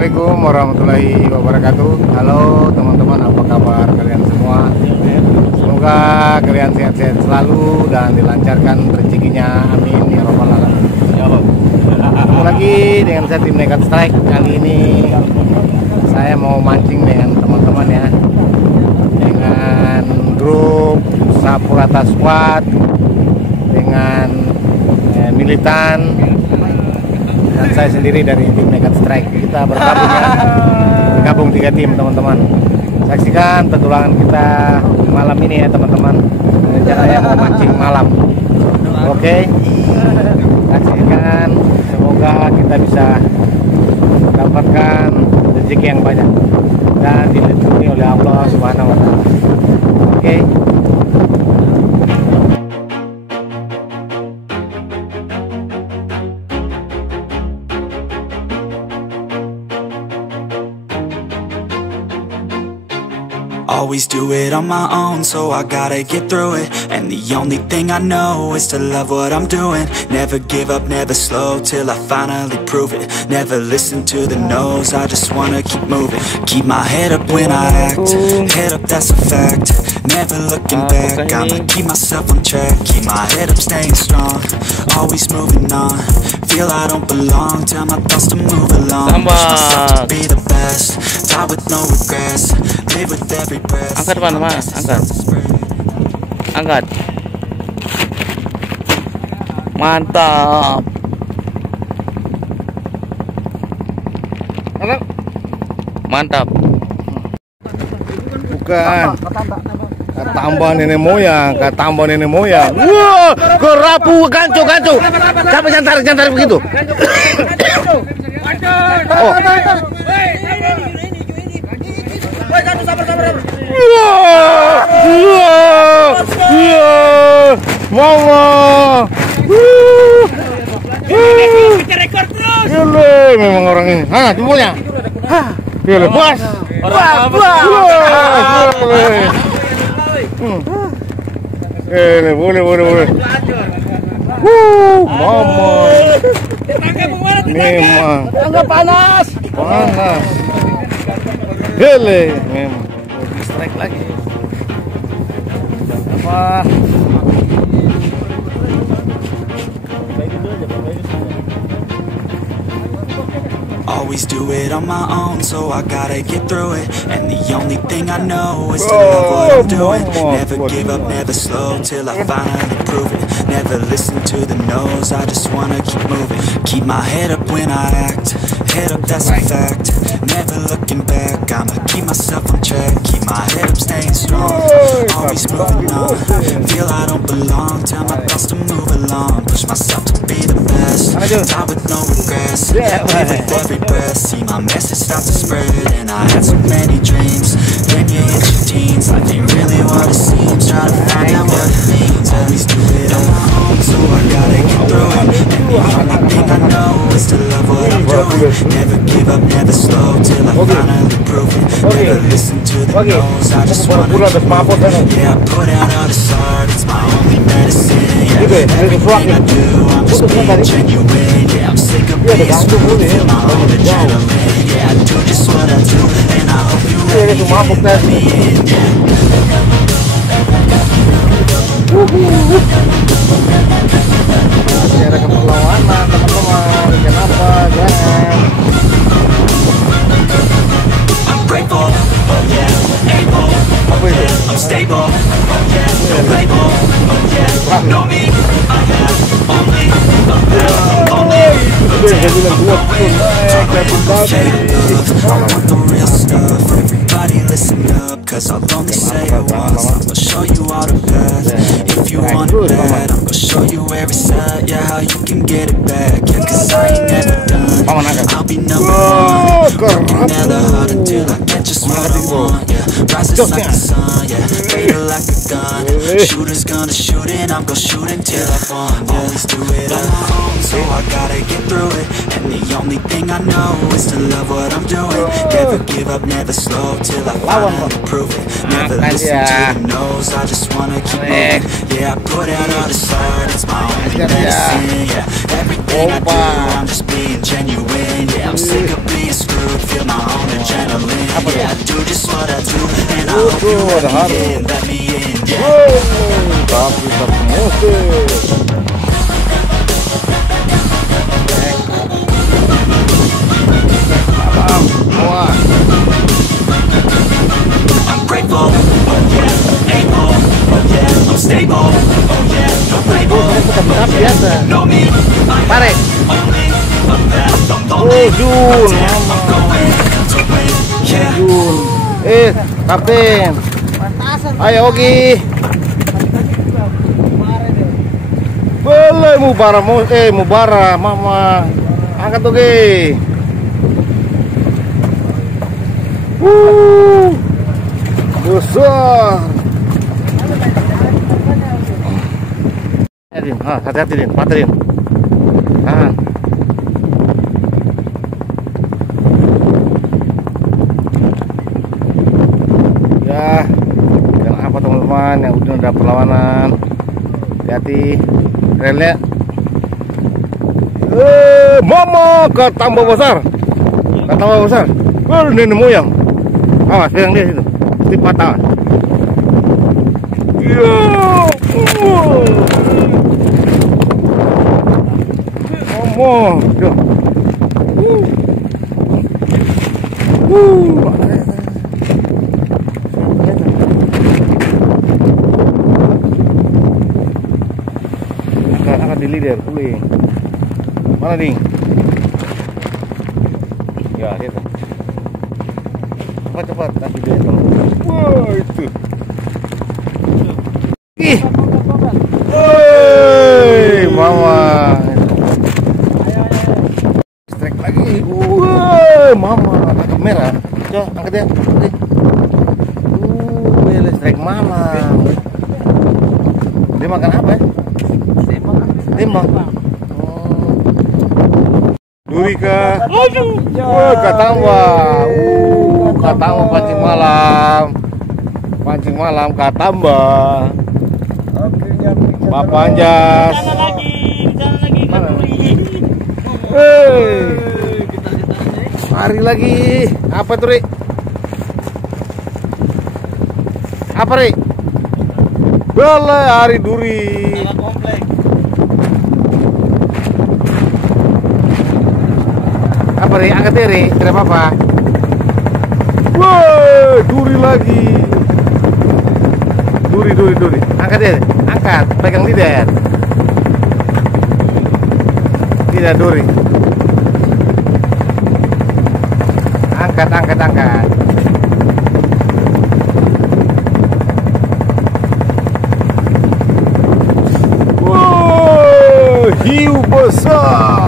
Assalamualaikum warahmatullahi wabarakatuh. Halo teman-teman, apa kabar kalian semua? Semoga kalian sehat-sehat selalu dan dilancarkan rezekinya, amin ya robbal alamin. Ketemu lagi dengan saya tim Nekat Strike. Kali ini saya mau mancing dengan teman-teman ya, dengan grup Arafura Squad, dengan militan, dan saya sendiri dari tim Nekat Strike. Kita bergabung 3 tim teman-teman. Saksikan petualangan kita malam ini ya teman-teman. Rencananya mau mancing malam. Oke, saksikan. Semoga kita bisa mendapatkan rezeki yang banyak dan dilindungi oleh Allah Subhanahu wa Ta'ala. Oke. Always do it on my own, so I gotta get through it. And the only thing I know is to love what I'm doing. Never give up, never slow, till I finally prove it. Never listen to the no's, I just wanna keep moving. Keep my head up when I act, head up, that's a fact. Never looking back, I'ma keep myself on track. Keep my head up, staying strong, always moving on. Feel I don't belong, tell my thoughts to move along. Push myself to be the best, die with no regrets. Live with every breath. Angkat teman-teman, angkat. Mantap. Mantap. Bukan. Tambah nenek moyang, tambah nenek moyang. Wah, kerapu, gancu. Siapa jantar begitu? Oh. Mama. Rekor terus. Memang orang ini. Jempolnya. Puas. Boleh. Mama. Memang. Tangga panas. Hele, memang. Strike lagi. Apa? Always do it on my own, so I gotta get through it. And the only thing I know is to love what I'm doing. Never give up, never slow, till I finally prove it. Never listen to the no's, I just wanna keep moving. Keep my head up when I act, head up, that's a fact. Never looking back, I'ma keep myself on track. Keep my head up, staying strong, always moving on. Feel I don't belong, tell my thoughts to move along. Push myself to be the best, die with no regrets. Live with every breath, see my message start to spread. And I had so many dreams, then you hit your teens. Life ain't really what it seems, try to find out what it means. Always do it on my own, so I gotta get through it. And the only thing I know is to love what I'm doing. Never give up, never slow, till I finally prove it. Never listen to the no's, I just wanna keep moving. Yeah, I put out all this art, it's my only medicine. Yeah, everything I do, I'm just being genuine. Yeah, I'm sick of being screwed, feel my own adrenaline. Yeah, I do just what I do, and I hope you let me in. Masih ada keperluan teman-teman. Kenapa? Jangan. I'm grateful, oh yeah, able, oh yeah, I'm stable, oh yeah, no label, oh yeah, know me, I have only a little, only I want the real stuff, everybody listen up, cause I'll only say it once. I'm gonna show you all the path, if you want it bad, I'm gonna show you where it's at, yeah, how you can get it back, yeah, cause I ain't never done, I'll be number one, working hella hard until I get just what I want, yeah, rises like the sun, yeah, fatal like a gun, shooter's gonna shoot and I'm gonna shoot until I fall, yeah, let's do it on my own, so I gotta get through it, and the only thing I know is to love what I'm doing, never give up, never slow, till I finally prove it, never listen to the no's, I just wanna keep moving, yeah, I put out all this art, it's my only medicine, yeah, everything I do, I'm just being genuine, yeah, I'm sick of being screwed. rude, feel my own adrenaline. Yeah, I do just what I do, and I hope you let me in, let me in, yeah. Tapi termusik. Wah. I'm grateful, oh yeah, able, oh yeah, I'm stable, oh yeah, no label, oh yeah, know me, Tarik. only a path, I'm lonely, Oh, Jun. I'm going to win, yeah. Jun. Kapten. Ayo Ogi. Boleh mubara mama. Angkat Ogi. Besar. Hati-hati Din, patahin. Tahan. Ya, jangan apa teman-teman yang udah ada perlawanan. Hati-hati, relnya. Mama, tambah besar. Tambah besar. Nenek moyang. Awas, pegang dia situ. Di patah. Yo. Mama, yo. Angkat di lidah, puling. Mana Ding? Ya, dia tuh. Cepat, nanti dia tuh. Wah, itu. Ih. Woi, mama. Strike lagi. Woi, mama, tangkap merah. Coba angkat dia. Beli strike malam. Dia makan apa ya? Timbang. Duri kah? Wah, katambah. Katambah pancing malam. Pancing malam katambah. Bapak Anjas. Sana lagi kan Turi. Mari lagi. Apa tuh, Rik? Apa, Rik? Bala hari duri. Komplek. Apa, Rik? Angkat ya, Rik. Tidak apa-apa. Woi, duri lagi. Duri. Angkat ya, angkat. Pegang lidah. Tidak duri. Angkat. Wow, hiu besar.